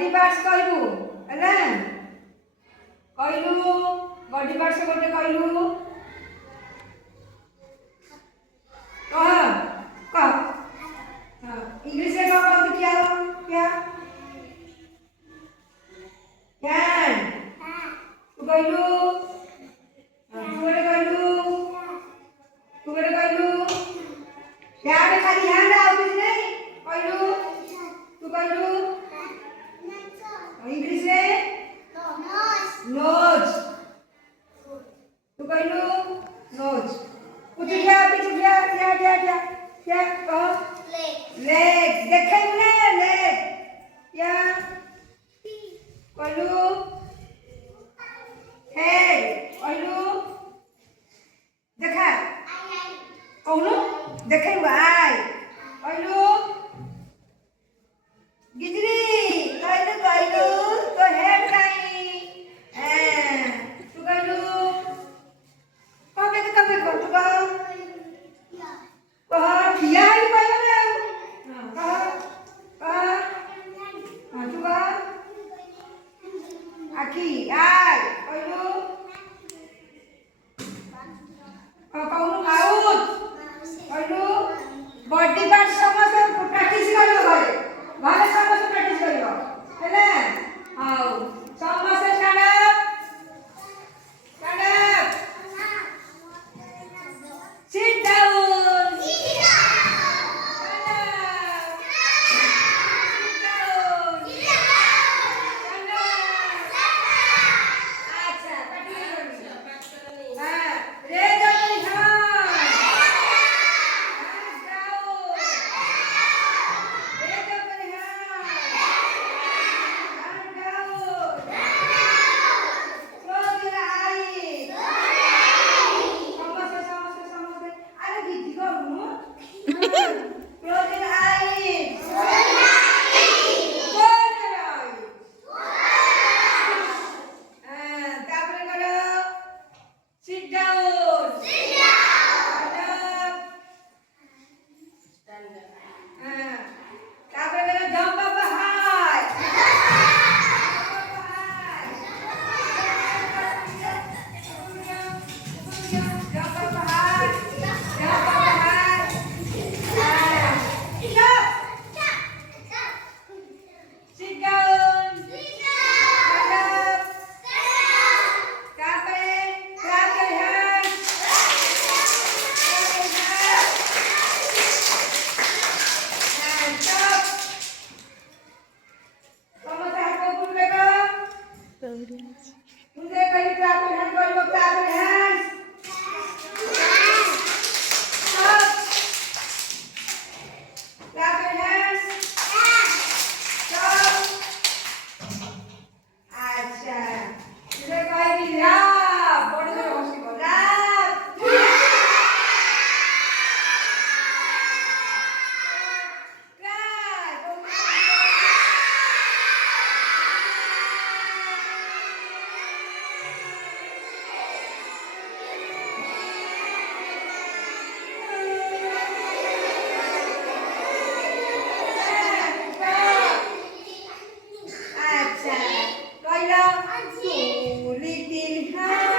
Body parts कहलु हैला कहलु बॉडी पार्ट्स गोटे कहलु कह कह हां इंग्लिश में कह कहलु क्या क्या कैन तू कहलु तू कहलु यार खाली हैंड आउट नहीं कहलु तू कहलु इंग्लिश में नोज तू कहलु नोज कुछ क्या पीछे क्या क्या क्या क्या क्या कहो लेग देखे ना लेग क्या कहलु हेड कहलु देखा कहलु देखे आई कहलु गिजरी कहलु कहलु तो हेड काई तू कहलु कबे कबे कर तू कह किया है कहलु ना कह तू कह आखी आई कहलु कहलु आउट कहलु बॉडी पार्ट समस्त प्रैक्टिस करियो घरे घरे समस्त प्रैक्टिस करियो हैला आओ समस्त stand up sit down Two little hands.